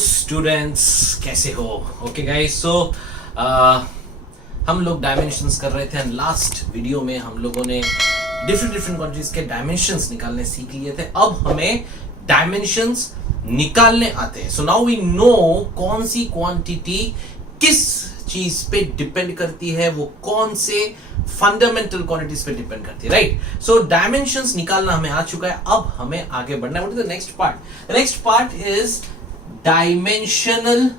Students, कैसे हो? Okay guys, सो हम लोग डायमेंशंस कर रहे थे। लास्ट वीडियो में हम लोगों ने डिफरेंट क्वांटिटीज के डायमेंशंस निकालने सीख लिए थे। अब हमें डायमेंशंस निकालने आते हैं। सो नाउ वी नो कौन सी क्वांटिटी किस चीज पे डिपेंड करती है, वो कौन से फंडामेंटल क्वांटिटीज पे डिपेंड करती है, राइट? सो डायमेंशंस निकालना हमें आ चुका है। अब हमें आगे बढ़ना है। What is the next part? The next part is dimensional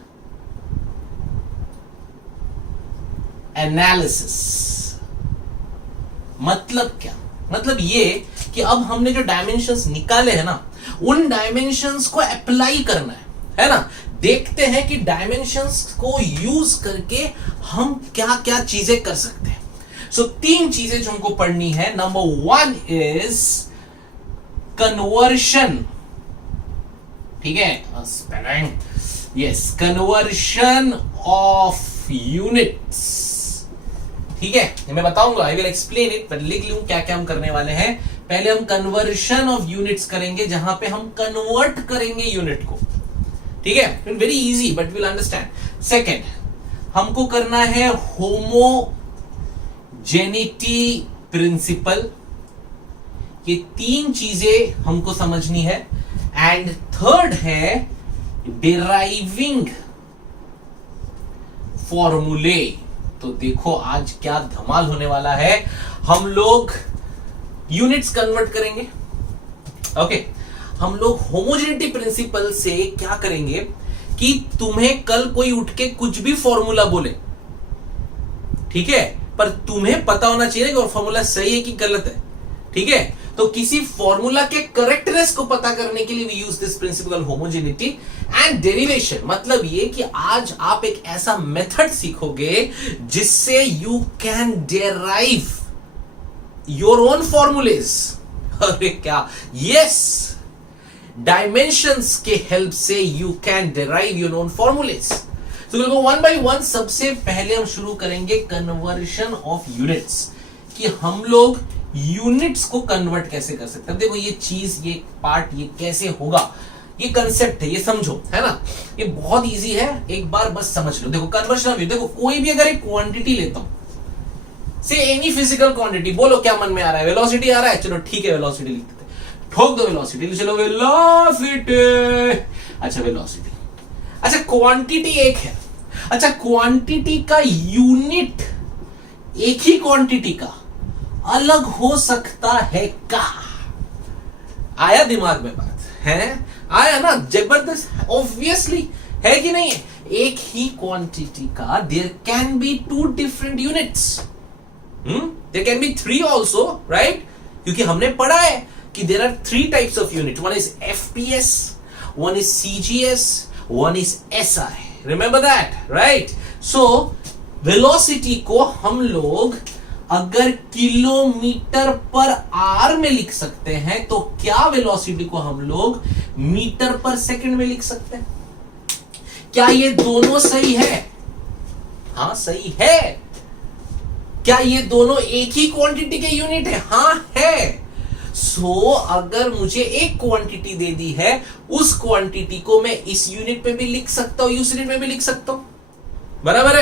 analysis. मतलब क्या? मतलब ये कि अब हमने जो डायमेंशंस निकाले हैं ना, उन डायमेंशंस को अप्लाई करना है ना? देखते हैं कि डायमेंशंस को यूज करके हम क्या क्या चीजें कर सकते हैं। सो तीन चीजें जो हमको पढ़नी है। नंबर वन इज कन्वर्शन, ठीक है? Spelling, yes, conversion of units, ठीक है? मैं बताऊंगा, आई विल एक्सप्लेन इट, पर लिख लूं क्या क्या हम करने वाले हैं। पहले हम कन्वर्शन ऑफ यूनिट्स करेंगे, जहां पे हम कन्वर्ट करेंगे यूनिट को, ठीक है? Very easy but will understand. Second, हमको करना है होमोजेनिटी प्रिंसिपल। ये तीन चीजें हमको समझनी है। एंड थर्ड है डिराइविंग फॉर्मूले। तो देखो आज क्या धमाल होने वाला है। हम लोग यूनिट्स कन्वर्ट करेंगे, ओके? हम लोग होमोजेनिटी प्रिंसिपल से क्या करेंगे कि तुम्हें कल कोई उठ के कुछ भी फॉर्मूला बोले, ठीक है, पर तुम्हें पता होना चाहिए कि फॉर्मूला सही है कि गलत है, ठीक है? तो किसी फॉर्मूला के करेक्टनेस को पता करने के लिए we use this principle homogeneity and derivation. मतलब ये कि आज आप एक ऐसा मेथड सीखोगे जिससे you can derive your own formulas. अरे क्या, यस, डायमेंशंस के हेल्प से you can derive your own formulas. तो देखो वन बाय वन। सबसे पहले हम शुरू करेंगे कन्वर्शन ऑफ यूनिट्स, कि हम लोग यूनिट्स को कन्वर्ट कैसे कर सकते हैं। देखो ये चीज, ये पार्ट, ये कैसे होगा, ये कंसेप्ट है, ये समझो, है ना? ये बहुत इजी है, एक बार बस समझ लो। देखो कन्वर्शन ऑफ यूनिट, देखो कोई भी अगर एक क्वांटिटी लेता हूं, से एनी फिजिकल क्वांटिटी, बोलो क्या मन में आ रहा है? वेलोसिटी आ रहा है, चलो ठीक है, वेलोसिटी लिख देते हैं। ठोक दो वेलोसिटी, चलो वेलोसिटी। अच्छा वेलोसिटी, अच्छा क्वांटिटी एक है। अच्छा क्वांटिटी का यूनिट एक ही क्वांटिटी का अलग हो सकता है का? आया दिमाग में बात? है, आया ना? जबरदस्त, ऑब्वियसली, है कि नहीं है? एक ही क्वांटिटी का there can be two different units, there can be three also, right? क्योंकि हमने पढ़ा है कि there are three types of unit. One is FPS, one is CGS, one is SI. Remember that, right? So velocity को हम लोग अगर kilometre पर आर में लिख सकते हैं, तो क्या वेलोसिटी को हम लोग मीटर पर सेकंड में लिख सकते हैं? क्या ये दोनों सही है? हाँ सही है। क्या ये दोनों एक ही क्वांटिटी के यूनिट है? हाँ है। सो अगर मुझे एक क्वांटिटी दे दी है, उस क्वांटिटी को मैं इस यूनिट पे भी लिख सकता हूं, उस यूनिट में भी लिख सकता हूं। बराबर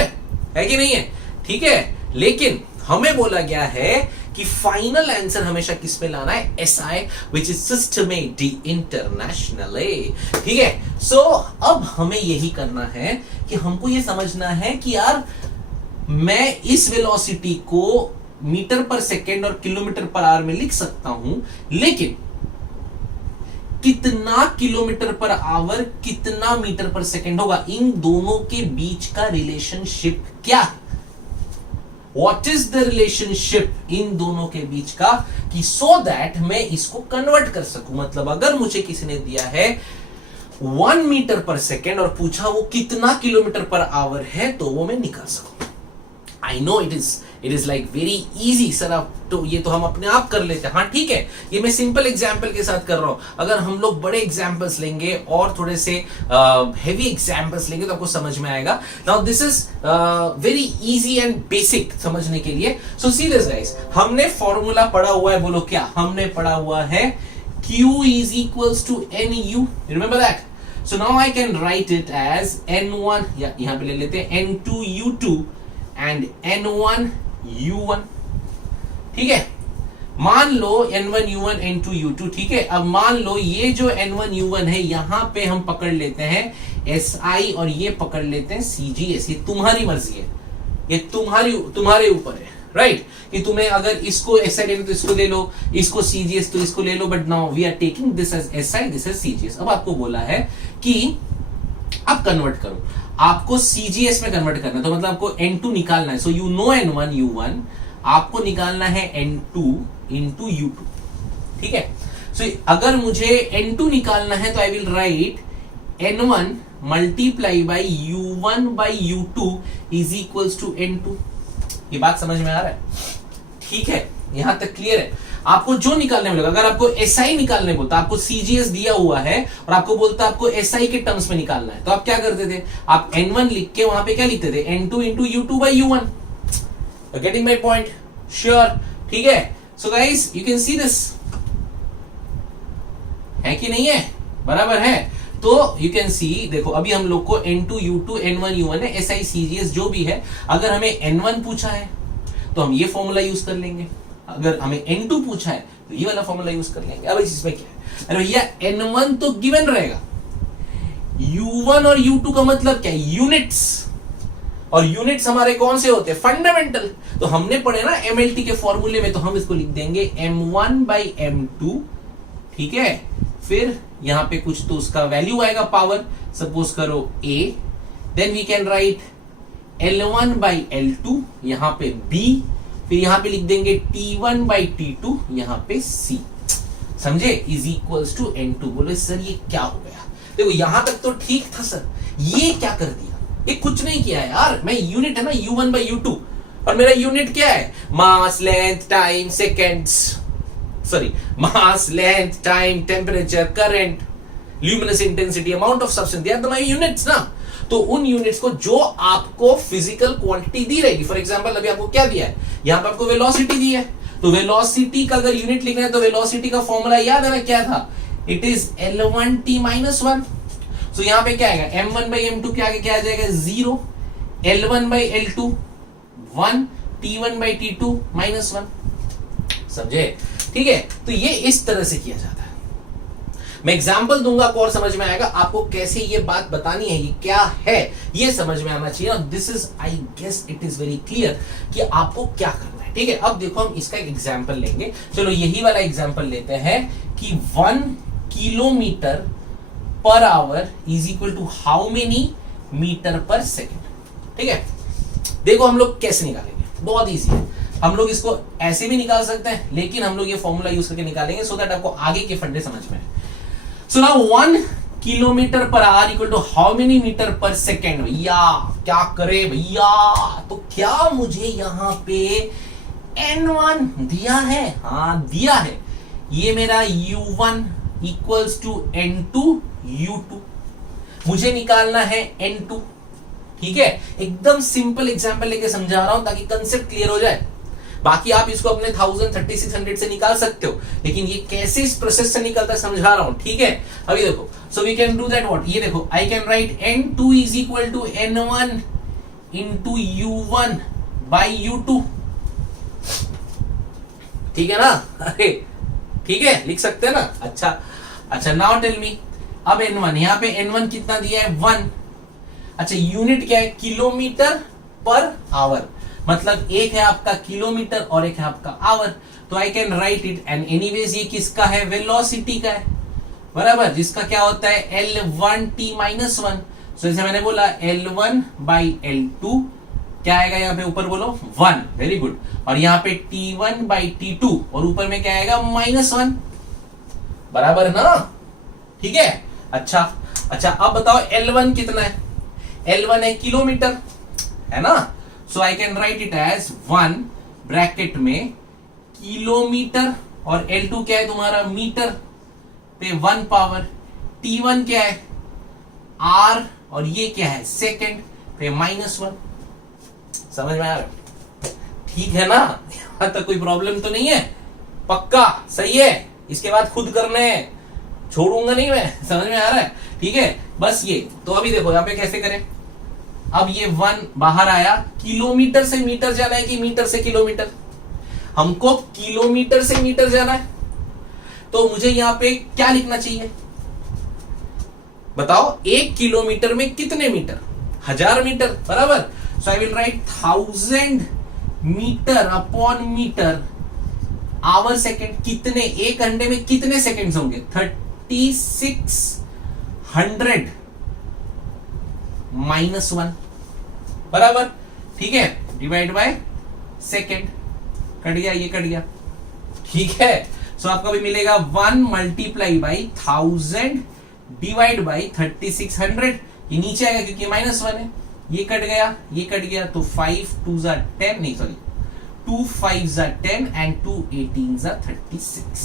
है कि नहीं है? ठीक है। लेकिन हमें बोला गया है कि फाइनल आंसर हमेशा किस पे लाना है? SI, which is systematic internationally, ठीक है? सो अब हमें यही करना है कि हमको ये समझना है कि यार मैं इस वेलोसिटी को मीटर पर सेकेंड और किलोमीटर पर आवर में लिख सकता हूं, लेकिन कितना किलोमीटर पर आवर, कितना मीटर पर सेकेंड होगा, इन दोनों के बीच का रिलेशनशिप क्या है? What is the relationship इन दोनों के बीच का, कि so that मैं इसको कन्वर्ट कर सकूं। मतलब अगर मुझे किसी ने दिया है 1 मीटर पर सेकेंड और पूछा वो कितना किलोमीटर पर आवर है, तो वो मैं निकाल सकूं। I know it is like very easy sir, आप तो ये तो हम अपने आप कर लेते हैं। हाँ ठीक है, ये मैं सिंपल एग्जाम्पल के साथ कर रहा हूं। अगर हम लोग बड़े एग्जाम्पल्स लेंगे और थोड़े से हेवी एग्जाम्पल्स लेंगे तो आपको समझ में आएगा। Now this is very easy and basic समझने के लिए। सो सी दिस गाइस, हमने फॉर्मूला पढ़ा हुआ है, बोलो क्या हमने पढ़ा हुआ है? Q is equals to NU, remember that? So now I can write it as n1, या यहां पे ले लेते हैं n2 u2 and n1 u1। ठीक है, मान लो n1 u1 n2 u2। ठीक है, अब मान लो ये जो n1 u1 है यहां पे हम पकड़ लेते हैं SI और ये पकड़ लेते हैं CGS। ये तुम्हारी मर्जी है, ये तुम्हारे ऊपर है, राइट? कि तुम्हें अगर इसको SI लेना तो इसको ले लो, इसको CGS तो इसको ले लो, but now we are taking this as SI, this as CGS। अब आपको बोला है कि अब कन्वर्ट करो, आपको CGS में कन्वर्ट करना है, तो मतलब आपको N2 निकालना है। So you know N1 U1, आपको निकालना है N2 इंटू U2। ठीक है, सो अगर मुझे N2 निकालना है तो I will write N1 multiply by U1 by U2 is equals to N2। ये बात समझ में आ रहा है? ठीक है, यहां तक क्लियर है? आपको जो निकालने मिलेगा, अगर आपको SI निकालने बोलता, आपको CGS दिया हुआ है और आपको बोलता आपको SI के टर्म्स में निकालना है, तो आप क्या करते थे? आप N1 लिख के वहां पे क्या लिखते थे? N2 into U2 by U1। Getting my point? Sure? ठीक है, so guys you can see this, है कि नहीं है? बराबर है? तो यू कैन सी, देखो अभी हम लोग को N2 U2 N1 U1 है, SI CGS जो भी है। अगर हमें N1 पूछा है तो हम ये फॉर्मूला यूज कर लेंगे, अगर हमें N2 पूछा है तो ये वाला फॉर्मूला यूज कर लेंगे। अब इसमें क्या है? अरे भैया N1 तो गिवन रहेगा, U1 और U2 का मतलब क्या है? यूनिट्स, और यूनिट्स हमारे कौन से होते हैं? फंडामेंटल। तो हमने पढ़े ना MLT के फॉर्मूले में, तो हम इसको लिख देंगे M1 बाई M2। ठीक है, फिर यहां पे कुछ तो उसका वैल्यू आएगा, पावर, सपोज करो A, then we can write L1 by L2, यहां पे B, फिर यहां पे लिख देंगे T1 बाई T2, यहां पे C। समझे? Is equals to N2। बोले सर ये क्या हो गया? देखो यहां तक तो ठीक था सर, ये क्या कर दिया? ये कुछ नहीं किया है यार, मैं यूनिट है ना U1 बाई U2, और मेरा यूनिट क्या है? Mass, length, time, seconds, sorry, mass, length, time, temperature, current, luminous intensity, amount of substance, they are the my units ना। तो उन यूनिट्स को जो आपको फिजिकल क्वांटिटी दी रहेगी, फॉर एग्जांपल अभी आपको क्या दिया है? यहां पे आपको वेलोसिटी दी है, तो वेलोसिटी का अगर यूनिट लिखना है तो वेलोसिटी का फॉर्मूला याद है ना क्या था? It is L1t minus 1। सो यहां पे क्या आएगा? M1 बाई M2 के आगे क्या आ जाएगा? 0, L1 by L2 1, T1 by T2 minus 1। समझे? ठीक है, तो ये इस तरह से किया जाता है। मैं एग्जांपल दूंगा आपको और समझ में आएगा आपको कैसे ये बात बतानी है, ये क्या है, ये समझ में आना चाहिए। This is, I guess it is very clear कि आपको क्या करना है। ठीक है, अब देखो हम इसका एक एग्जांपल लेंगे। चलो यही वाला एग्जांपल लेते हैं कि 1 kilometre per hour is equal to how many metre per second. ठीक है, देखो हम लोग कैसे निकालेंगे, बहुत ईजी है। हम लोग इसको ऐसे भी निकाल सकते हैं, लेकिन हम लोग ये फॉर्मूला यूज करके निकालेंगे सो दैट आपको आगे के फंडे समझ में आए। So now 1 kilometre per hour equal to how many metre per second. भैया क्या करे भैया? तो क्या मुझे यहां पे N1 दिया है? हाँ दिया है। ये मेरा U1 equals to N2 U2, मुझे निकालना है N2। ठीक है, एकदम सिंपल एग्जांपल लेके समझा रहा हूं ताकि कंसेप्ट क्लियर हो जाए। बाकी आप इसको अपने 1000 3600 से निकाल सकते हो, लेकिन ये कैसे इस प्रोसेस से निकलता है समझा रहा हूं। ठीक है, अभी देखो, so we can do that what? ये देखो, I can write N2 is equal to N1 into U1 by U2। ठीक है ना? अरे ठीक है, लिख सकते हैं ना? अच्छा, नाउ टेल मी, अब N1, यहां पे N1 कितना दिया है? 1। अच्छा, यूनिट क्या है? किलोमीटर पर आवर, मतलब एक है आपका किलोमीटर और एक है आपका आवर। तो I can write it, and anyways ये किसका है? वेलोसिटी का है, बराबर, जिसका क्या होता है? L1t minus 1। सो जैसे मैंने बोला L1 बाई L2 क्या आएगा? यहाँ पे ऊपर बोलो 1, वेरी गुड, और यहाँ पे T1 बाई T2 और ऊपर में क्या आएगा? माइनस 1, बराबर ना? ठीक है, अच्छा, अब बताओ L1 कितना है? L1 है किलोमीटर, है ना? So I can write it as 1 bracket में किलोमीटर, और L2 क्या है तुम्हारा? मीटर पे 1 पावर, T1 क्या है? R, और ये क्या है? सेकेंड पे माइनस 1। समझ में आ रहा है? ठीक है ना? यहां तक कोई प्रॉब्लम तो नहीं है? पक्का सही है? इसके बाद खुद करने छोड़ूंगा नहीं मैं, समझ में आ रहा है? ठीक है, बस ये। तो अभी देखो यहां पे कैसे करें, अब ये 1 बाहर आया, किलोमीटर से मीटर जाना है कि मीटर से किलोमीटर, हमको किलोमीटर से मीटर जाना है, तो मुझे यहां पे क्या लिखना चाहिए बताओ, 1 किलोमीटर में कितने मीटर, 1000 मीटर, बराबर। So I will write 1000 metre upon metre hour second, कितने, 1 घंटे में कितने सेकेंड्स होंगे, 3600 -1, बराबर, ठीक है, डिवाइड बाय सेकेंड, कट गया, ये कट गया, ठीक है। सो आपको भी मिलेगा 1 मल्टीप्लाई बाई 1000 डिवाइड बाई 3600, ये नीचे आएगा क्योंकि -1 है, ये कट गया, ये कट गया, तो 5 2 10, नहीं सॉरी 2 5 10 एंड 2 18 36।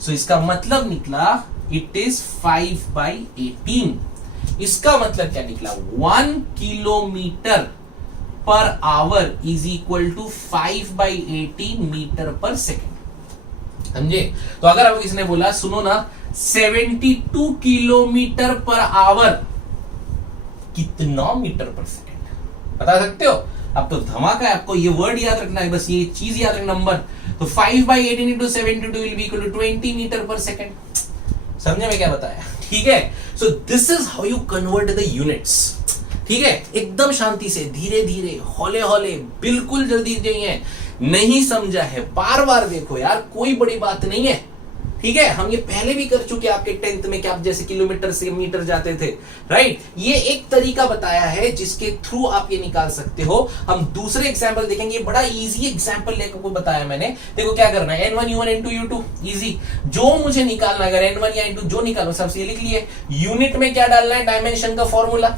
सो इसका मतलब निकला इट इज 5/18। इसका मतलब क्या निकला, 1 kilometre per hour is equal to 5/18 metre per second, समझे। तो अगर आपको किसी ने बोला सुनो ना 72 किलोमीटर पर आवर कितना मीटर पर सेकेंड, बता सकते हो, अब तो धमाका है, आपको ये वर्ड याद रखना है, बस ये चीज याद रखना, नंबर। तो 5/18 into 72 will be equal to 20 metre per second, समझे मैं क्या बताया, ठीक है। So this is how you convert the units, ठीक है, एकदम शांति से, धीरे धीरे, हौले हौले, बिल्कुल जल्दी नहीं है, नहीं समझा है बार बार देखो यार, कोई बड़ी बात नहीं है, ठीक है। हम ये पहले भी कर चुके आपके 10th में कि आप जैसे किलोमीटर से मीटर जाते थे, राइट। ये एक तरीका बताया है जिसके थ्रू आप ये निकाल सकते हो। हम दूसरे एग्जांपल देखेंगे, बड़ा इजी एग्जांपल लेकर को बताया मैंने। देखो क्या करना है, n1 u1 n2 u2, easy. जो मुझे निकालना, अगर n1 या n2 जो निकालो, सबसे ये लिख लिए, यूनिट में क्या डालना है, डायमेंशन का फॉर्मूला,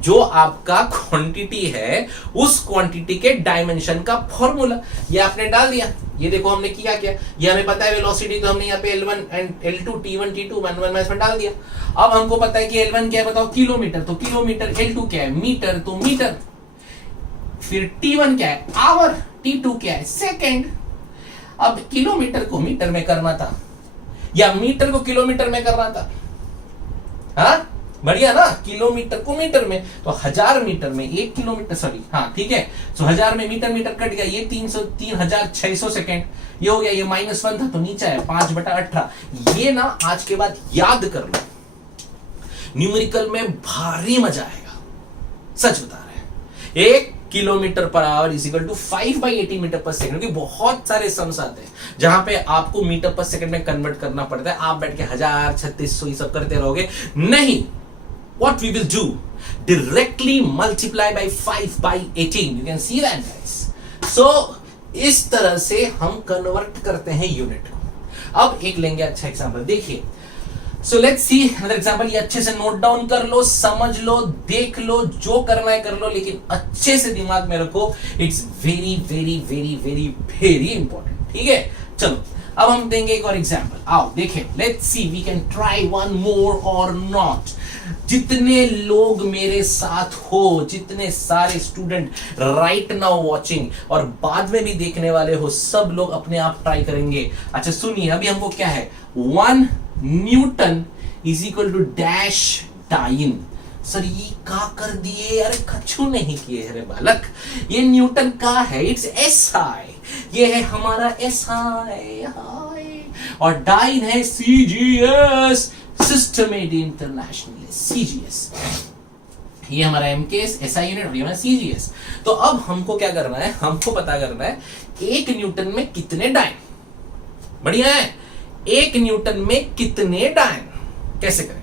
जो आपका क्वांटिटी है उस क्वांटिटी के डायमेंशन का फॉर्मूला, ये आपने डाल दिया। ये देखो हमने क्या ये हमें पता है वेलोसिटी, तो हमने यहाँ पे L1 and L2 T1 T2 1 में इसमें डाल दिया। अब हमको पता है कि L1 क्या है, बताओ, किलोमीटर, तो किलोमीटर, L2 क्या है, मीटर, तो मीटर, फिर T1 क्या है, आवर, T2 क्या है, सेकेंड। अब किलोमीटर को मीटर में करना था या मीटर को किलोमीटर में करना था, हाँ बढ़िया ना, किलोमीटर को मीटर में, तो 1000 मीटर में 1 किलोमीटर, सॉरी हाँ ठीक है। तो 1000 में मीटर मीटर कट गया, ये 3600 सेकेंड, ये हो गया, ये -1 था तो नीचे है 5/18। ये ना आज के बाद याद कर लो, न्यूमेरिकल में भारी मजा आएगा, सच बता रहे हैं। 1 kilometre per hour is equal to 5/18 metre per second, क्योंकि बहुत सारे सम्स आते हैं जहां पे आपको मीटर पर सेकंड में कन्वर्ट करना पड़ता है। आप बैठ के 1000 3600 ये सब करते रहोगे, नहीं। What we will do, directly multiply by 5/18, you can see that guys. So इस तरह से हम कन्वर्ट करते हैं यूनिट को। अब एक लेंगे अच्छा एग्जांपल, देखिए। So let's see another example, ये अच्छे से नोट डाउन कर लो, समझ लो, देख लो, जो करना है कर लो, लेकिन अच्छे से दिमाग में रखो, it's very very very very very important, ठीक है। चलो अब हम देंगे एक और एग्जांपल, आओ देखें, let's see we can try one more और नॉट। जितने लोग मेरे साथ हो, जितने सारे स्टूडेंट राइट नाउ वॉचिंग और बाद में भी देखने वाले हो, सब लोग अपने आप ट्राई करेंगे। अच्छा सुनिए, अभी हमको क्या है, 1 Newton is equal to dash dyne. Sir ये का कर दिए, अरे कछु नहीं किए अरे बालक, ये न्यूटन का है, इट्स SI, ये है हमारा SI, और डाइन है CGS, सिस्टमेटिक इंटरनेशनल, CGS। ये हमारा MKS SI यूनिट और ये हमारा CGS। तो अब हमको क्या करना है, हमको पता करना है 1 न्यूटन में कितने डाइन, बढ़िया है, 1 न्यूटन में कितने डाइन, कैसे करें,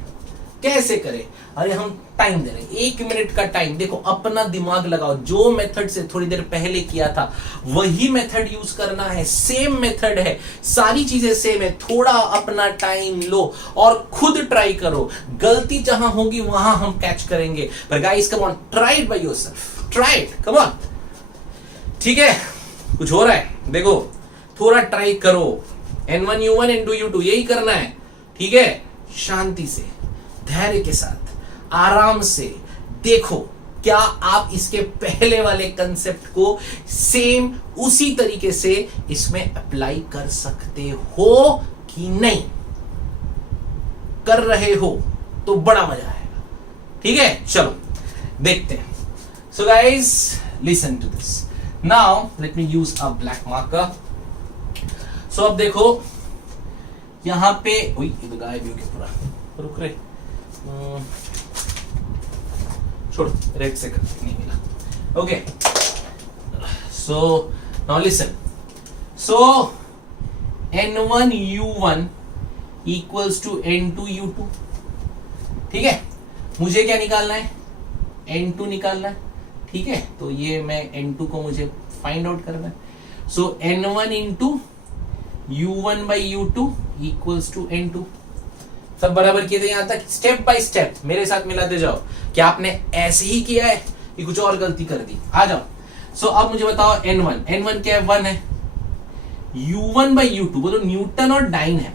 कैसे करें, अरे हम टाइम दे रहे हैं, 1 मिनट का टाइम। देखो अपना दिमाग लगाओ, जो मेथड से थोड़ी देर पहले किया था वही मेथड यूज करना है, सेम मेथड है, सारी चीजें सेम है, थोड़ा अपना टाइम लो और खुद ट्राई करो। गलती जहां होगी वहां हम कैच करेंगे, पर guys come on, try it by yourself, try it, come on, ठीक है। कुछ हो रहा है, देखो थोड़ा ट्राई करो, N1 U1 N2 U2 यही करना है, ठीक है। शांति से, धैर्य के साथ, आराम से देखो, क्या आप इसके पहले वाले कंसेप्ट को सेम उसी तरीके से इसमें अप्लाई कर सकते हो कि नहीं, कर रहे हो, तो बड़ा मजा आएगा। ठीक है, चलो देखते हैं। So guys listen to this now, let me use a black marker. So अब देखो यहां पे, ये तो गायब हो गया पूरा, रुक रे, छोड़, रेड से कर, नहीं मिला। Okay, so now listen. So N1U1 equals to N2U2। ठीक है, मुझे क्या निकालना है? N2 निकालना है। ठीक है, तो ये मैं N2 को मुझे फाइंड आउट करना है। So N1 into U1 by U2 equals to N2। सब बराबर किए थे यहां तक, स्टेप बाय स्टेप मेरे साथ मिलाते जाओ। क्या आपने ऐसे ही किया है कि कुछ और गलती कर दी? आ जाओ। सो अब मुझे बताओ N1 क्या है? 1 है। U1 बाई U2 बोलो न्यूटन और डाइन है,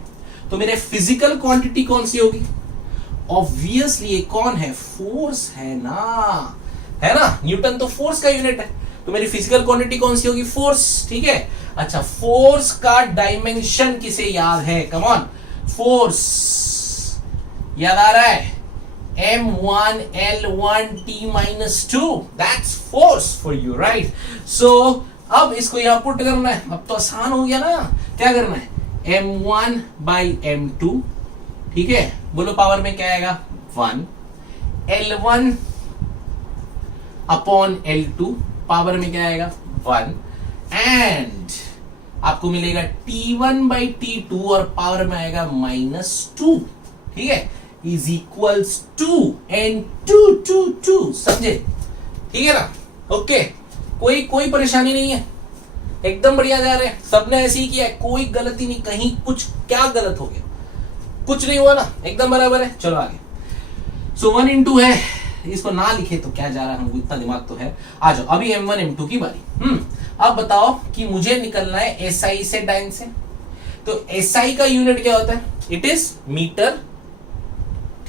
तो मेरे फिजिकल क्वांटिटी कौन सी होगी? ऑब्वियसली ये कौन है? फोर्स है ना, है ना? न्यूटन तो फोर्स का यूनिट है, तो मेरी फिजिकल क्वांटिटी कौन सी होगी? फोर्स। ठीक है, अच्छा फोर्स का डायमेंशन किसे याद है? कम ऑन, फोर्स याद आ रहा है? M1 L1 T-2, that's force for you, right? So अब इसको यहां पुट करना है। अब तो आसान हो गया ना। क्या करना है? M1 by M2। ठीक है, बोलो पावर में क्या आएगा? 1। L1 अपॉन L2 पावर में क्या आएगा? 1। एंड आपको मिलेगा T1 बाई T2 और पावर में आएगा -2। ठीक है, इज इक्वल्स टू N2 समझे? ठीक है ना? ओके, कोई परेशानी नहीं है, एकदम बढ़िया जा रहे हैं। सबने ऐसे ही किया है, कोई गलती नहीं, कहीं कुछ क्या गलत हो गया? कुछ नहीं हुआ ना, एकदम बराबर है। चलो आगे। सो 1 इंटू है, इसको ना लिखे तो क्या जा रहा है, हमको इतना दिमाग तो है। आ जाओ, अभी M1 M2 की बारी। अब बताओ कि मुझे निकलना है SI से डाइन से। तो SI का यूनिट क्या होता है? It is metre.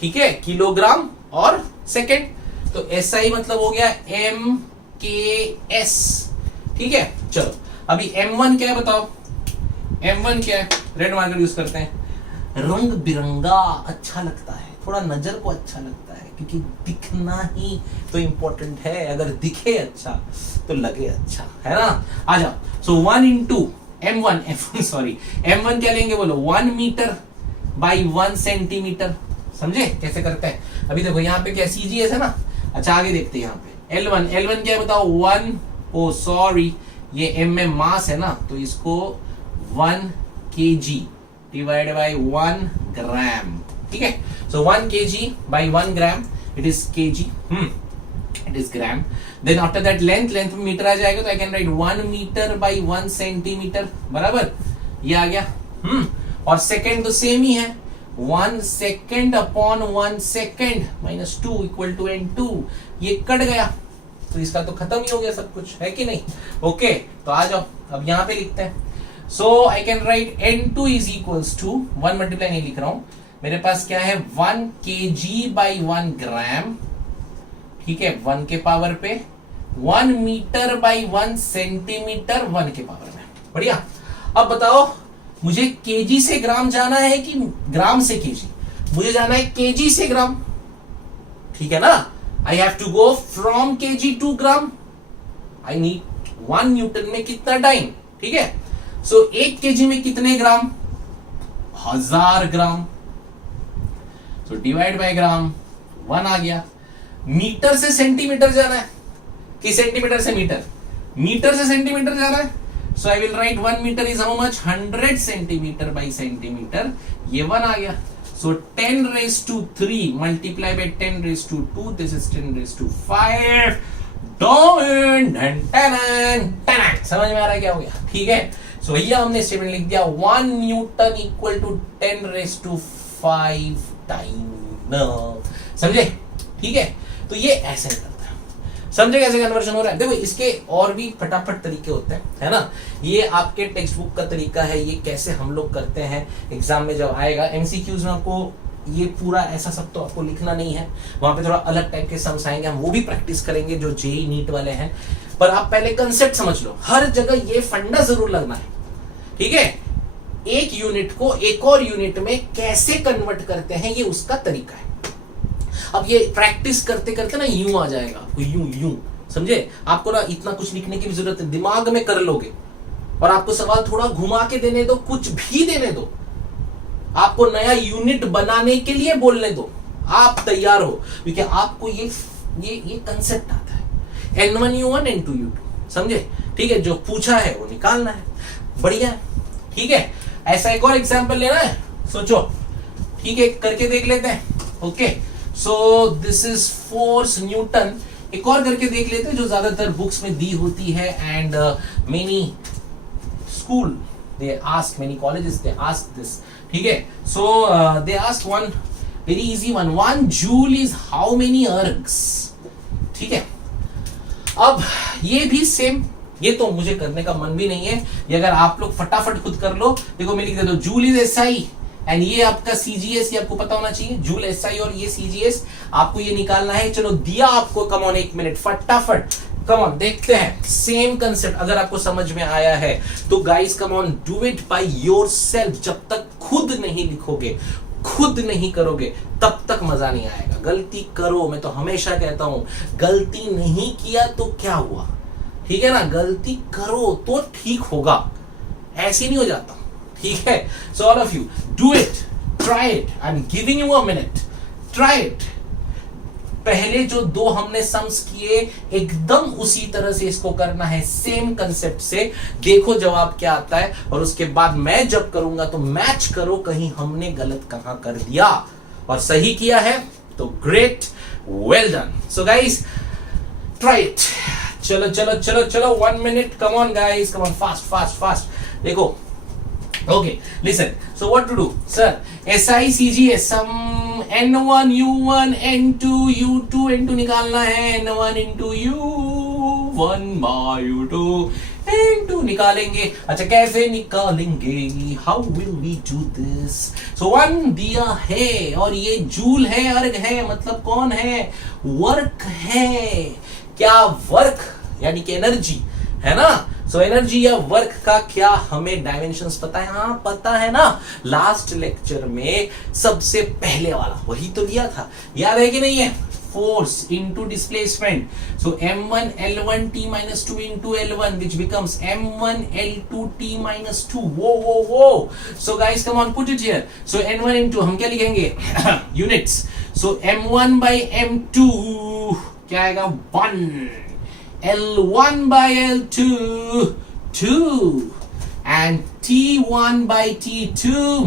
ठीक है, किलोग्राम और सेकेंड। तो SI मतलब हो गया MKS। ठीक है, चलो अभी M1 क्या है बताओ? M1 क्या है? रेड मार्कर यूज करते हैं, रंग बिरंगा अच्छा लगता है, थोड़ा नजर को अच्छा लगता है, क्योंकि दिखना ही तो इंपॉर्टेंट है। अगर दिखे अच्छा तो लगे अच्छा, है ना? आ जाओ। सो 1 इंटू M1 क्या लेंगे बोलो? 1 मीटर बाई 1 सेंटीमीटर। समझे कैसे करते हैं? अभी देखो यहाँ पे क्या CGS है ना। अच्छा आगे देखते हैं यहाँ पे L1 क्या है बताओ? 1, ओ सॉरी, ये M में मास है ना, तो इसको 1 kg डिवाइड बाई 1 ग्राम। ठीक है, so 1 kg by 1 gram, it is kg, it is gram. Then after that length में मीटर आ जाएगा, तो I can write 1 metre by 1 centimetre, बराबर, ये आ गया। और सेकेंड तो सेम ही है, 1 second upon 1 second -2 equal to N2। ये कट गया, तो इसका तो खत्म ही हो गया सब कुछ, है कि नहीं? ओके, तो आ जाओ, अब यहां पे लिखते हैं। So I can write N2 is equals to 1 multiply नहीं लिख रहा हूं, मेरे पास क्या है? 1 kg बाई 1 ग्राम। ठीक है, 1 के पावर पे 1 मीटर बाई 1 सेंटीमीटर 1 के पावर में। बढ़िया। अब बताओ मुझे केजी से ग्राम जाना है कि ग्राम से केजी? मुझे जाना है केजी से ग्राम। ठीक है ना? I have to go from KG to gram. I need 1 Newton में कितना टाइम? ठीक है, सो 1 केजी में कितने ग्राम? 1000 ग्राम। सो डिवाइड बाय ग्राम, 1 आ गया। मीटर से सेंटीमीटर जाना है कि सेंटीमीटर से मीटर? मीटर से सेंटीमीटर जाना है, so I will write 1 meter is how much? 100 centimeter by centimeter। ये 1 आ गया। So 10 raised to 3 multiply by 10 raised to 2, this is 10 raised to 5। Done। समझ में आ रहा है क्या हो गया? ठीक है, so भैया हमने स्टेटमेंट लिख दिया 1 Newton equal to 10 raised to 5 time. समझे? ठीक है, तो ये ऐसे करता है। समझे कैसे कन्वर्शन हो रहा है? देखो इसके और भी फटाफट तरीके होते हैं, है ना? ये आपके टेक्स्ट बुक का तरीका है, ये कैसे हम लोग करते हैं एग्जाम में जब आएगा। MCQs में आपको ये पूरा ऐसा सब तो आपको लिखना नहीं है, वहां पे थोड़ा अलग टाइप के सम्स आएंगे, हम वो भी प्रैक्टिस करेंगे जो जेई नीट वाले हैं। पर आप पहले कंसेप्ट समझ लो, हर जगह ये फंडा जरूर लगना है। ठीक है, एक यूनिट को एक और यूनिट में कैसे कन्वर्ट करते हैं, ये उसका तरीका है। अब ये प्रैक्टिस करते करते ना यूं आ जाएगा आपको, यूं यूं, समझे? आपको ना इतना कुछ लिखने की भी जरूरत है, दिमाग में कर लोगे। और आपको सवाल थोड़ा घुमा के देने दो, कुछ भी देने दो, आपको नया यूनिट बनाने के लिए बोलने दो, आप तैयार हो, क्योंकि आपको ये कंसेप्ट आता है, N1U1 N2U2, समझे? ठीक है, जो पूछा है वो निकालना है, बढ़िया है। ठीक है, ऐसा एक और एग्जांपल लेना है, सोचो। ठीक है, करके देख लेते हैं। Okay, so this is force Newton. एक और करके देख लेते हैं जो ज्यादातर बुक्स में दी होती है, and many school they ask, many colleges they ask this. ठीक है, so they ask one very easy one, 1 joule is how many ergs. ठीक है, अब ये भी सेम, ये तो मुझे करने का मन भी नहीं है, ये अगर आप लोग फटाफट खुद कर लो। देखो मैं लिख देता हूं, जूल इज SI एंड ये आपका CGS, ये आपको पता होना चाहिए, जूल SI और ये CGS, आपको ये निकालना है। चलो दिया आपको, कम ऑन 1 मिनट फटाफट, कम ऑन देखते हैं। सेम कंसेप्ट अगर आपको समझ में आया है तो guys come on, do it by yourself. जब तक खुद नहीं लिखोगे, खुद नहीं करोगे, तब तक मजा नहीं आएगा। गलती करो, मैं तो हमेशा कहता हूं, गलती नहीं किया तो क्या हुआ, ठीक है ना? गलती करो तो ठीक होगा, ऐसे नहीं हो जाता। ठीक है, so all of you do it, try it, I am giving you a minute, try it. पहले जो 2 हमने सम्स किए, एकदम उसी तरह से इसको करना है, सेम कंसेप्ट से। देखो जवाब क्या आता है, और उसके बाद मैं जब करूंगा तो मैच करो, कहीं हमने गलत कहां कर दिया, और सही किया है तो great, well done. So guys try it. चलो चलो चलो चलो, 1 minute, come on guys, come on, fast fast fast. देखो, okay, listen, so what to do, sir? SI CGS, some N1 U1 N2 U2 N2 निकालना है, N1 into U1 by U2 N2 निकालेंगे। अच्छा, कैसे निकालेंगे, how will we do this? So 1 दिया है, और ये जूल है, अर्ग है, मतलब कौन है, वर्क है। क्या वर्क, यानी कि एनर्जी है ना। सो एनर्जी या वर्क का क्या हमें डायमेंशंस पता है? हाँ पता है ना, लास्ट लेक्चर में सबसे पहले वाला वही तो लिया था, याद है कि नहीं है? Force into displacement. So m1 l1 t minus 2 into l1 which becomes m1 l2 t minus 2। वो so guys come on, put it here. So n1 into हम क्या लिखेंगे, units. So m1 by m2 क्या आएगा, 1, L1 by L2 2, and T1 by T2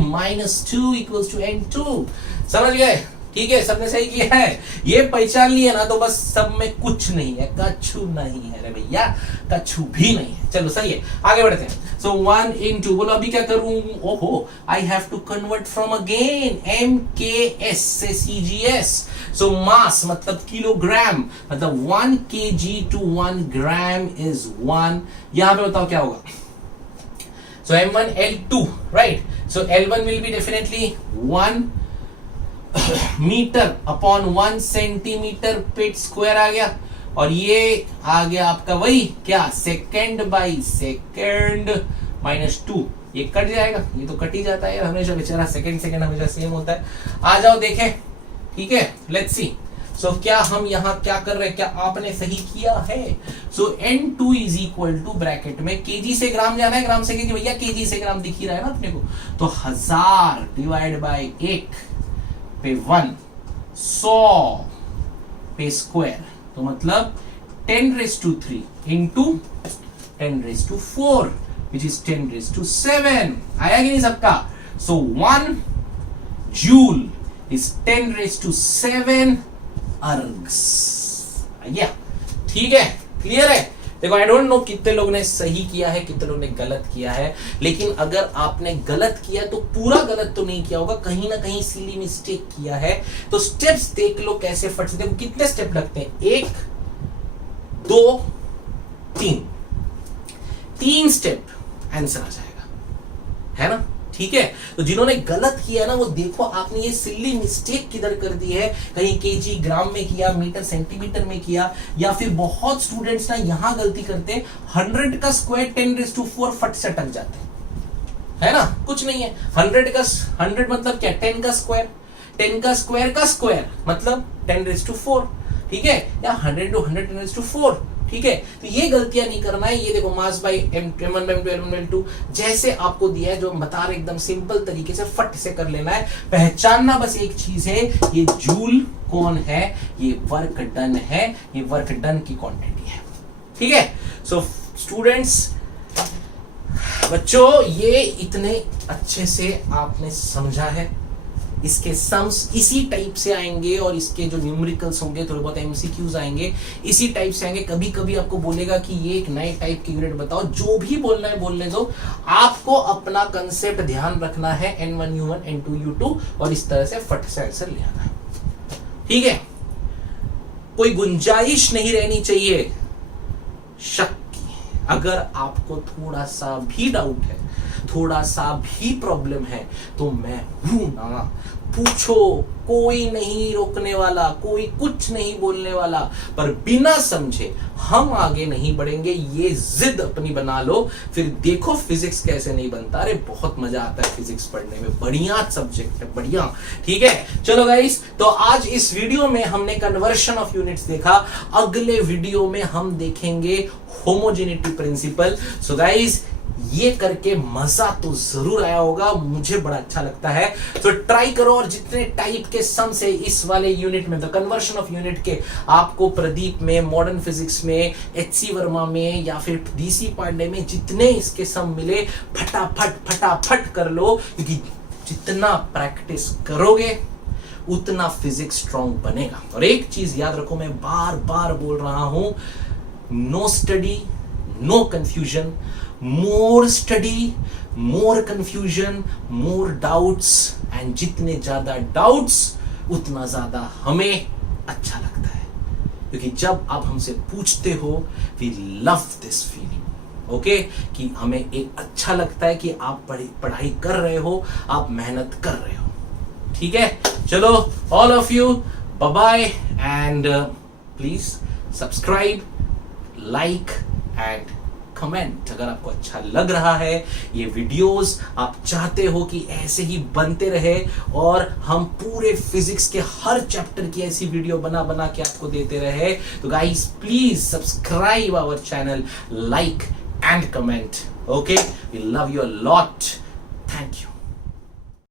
minus 2 equals to N2। समझ गए? ठीक है, सबने सही किया है, ये पहचान लिया ना तो बस सब में कुछ नहीं है, कछु नहीं है रे भैया, कछु भी नहीं है। चलो सही है, आगे बढ़ते हैं। सो 1 into, बोलो अभी क्या करूं, ओहो, I have to convert from again MKS से CGS। सो मास मतलब किलोग्राम, मतलब 1 kg to 1 gram is 1। यहां पे बताओ क्या होगा। So M1 L2, right. So L1 will be definitely 1 metre upon 1 centimetre feet square आ गया, और ये आ गया आपका वही क्या, सेकेंड बाई सेकेंड माइनस 2। ये कट जाएगा, ये तो कट ही जाता है यार हमेशा, बेचारा सेकेंड हमेशा सेम होता है। आ जाओ देखें, ठीक है, लेट्स सी। सो क्या हम यहाँ क्या कर रहे हैं, क्या आपने सही किया है? So N2 is equal to, bracket में केजी से ग्राम जाना है, ग्राम से केजी, भैया केजी से ग्राम दिख ही रहा है ना अपने को, तो 1000 डिवाइड बाई 1 पे 1, 100 पे स्क्वायर, तो मतलब 10⁻³ इंटू 10⁻⁴ which is 10⁻⁷। आया कि नहीं सबका? सो 1 जूल is 10⁻⁷ अर्ग्स। आइया, ठीक है, क्लियर है? देखो आई डोंट नो कितने लोग ने सही किया है, कितने लोग ने गलत किया है, लेकिन अगर आपने गलत किया तो पूरा गलत तो नहीं किया होगा, कहीं ना कहीं सिली मिस्टेक किया है। तो स्टेप्स देख लो कैसे फट से, देखो कितने स्टेप लगते हैं, 1 2 3 स्टेप, आंसर आ जाएगा, है ना? ठीक है, तो जिन्होंने गलत किया ना वो देखो, आपने ये सिली मिस्टेक किधर कर दी है, कहीं केजी ग्राम में किया, मीटर सेंटीमीटर में किया, या फिर बहुत स्टूडेंट्स ना यहां गलती करते हैं, 100 का स्क्वायर 10⁻⁴ फट से अटक जाते हैं, है ना? कुछ नहीं है, 100 मतलब क्या, 10 का स्क्वायर, 10 का स्क्वायर मतलब 10⁴, ठीक है, या 100 into 100 10⁴, ठीक है। तो ये गलतियां नहीं करना है। ये देखो mass by m1 by m2 l1 by l2 जैसे आपको दिया है, जो हम बता रहे एकदम सिंपल तरीके से फट से कर लेना है। पहचानना बस एक चीज है, ये जूल कौन है, ये वर्क डन है, ये वर्क डन की क्वांटिटी है, ठीक है। सो स्टूडेंट्स, बच्चों, ये इतने अच्छे से आपने समझा है। इसके सम्स इसी टाइप से आएंगे और इसके जो न्यूमेरिकल्स होंगे, थोड़े बहुत एमसीक्यूज आएंगे, इसी टाइप से आएंगे। कभी कभी आपको बोलेगा कि ये एक नए टाइप की यूनिट बताओ, जो भी बोलना है बोलने दो। आपको अपना कंसेप्ट ध्यान रखना है, N1 U1 N2 U2, और इस तरह से फट से आंसर ले आना है, ठीक है। कोई गुंजाइश नहीं रहनी चाहिए शक की। अगर आपको थोड़ा सा भी डाउट है, थोड़ा सा भी प्रॉब्लम है, तो मैं हूं ना, पूछो। कोई नहीं रोकने वाला, कोई कुछ नहीं बोलने वाला, पर बिना समझे हम आगे नहीं बढ़ेंगे। ये जिद अपनी बना लो, फिर देखो फिजिक्स कैसे नहीं बनता। अरे बहुत मजा आता है फिजिक्स पढ़ने में, बढ़िया सब्जेक्ट है, बढ़िया, ठीक है। चलो गाइस, तो आज इस वीडियो में हमने कन्वर्शन ऑफ यूनिट्स देखा। अगले वीडियो में हम देखेंगे होमोजेनिटी प्रिंसिपल। सो गाइस, ये करके मजा तो जरूर आया होगा, मुझे बड़ा अच्छा लगता है। तो ट्राई करो, और जितने टाइप के सम्स है इस वाले यूनिट में, द कन्वर्शन ऑफ यूनिट के, आपको प्रदीप में, मॉडर्न फिजिक्स में, HC वर्मा में, या फिर DC पांडे में जितने इसके सम मिले, फटाफट कर लो, क्योंकि जितना प्रैक्टिस करोगे उतना फिजिक्स स्ट्रांग बनेगा। और एक चीज याद रखो, मैं बार बार बोल रहा हूं, no study no confusion, more study more confusion more doubts, and जितने ज्यादा doubts उतना ज्यादा हमें अच्छा लगता है, क्योंकि जब आप हमसे पूछते हो, we love this feeling, okay, कि हमें एक अच्छा लगता है कि आप पढ़ाई कर रहे हो, आप मेहनत कर रहे हो, ठीक है। चलो, all of you, bye bye, and please subscribe, like and comment. अगर आपको अच्छा लग रहा है ये वीडियोस, आप चाहते हो कि ऐसे ही बनते रहे और हम पूरे फिजिक्स के हर चैप्टर की ऐसी वीडियो बना बना के आपको देते रहे, तो guys please subscribe our channel, like and comment, okay. We love you a lot, thank you.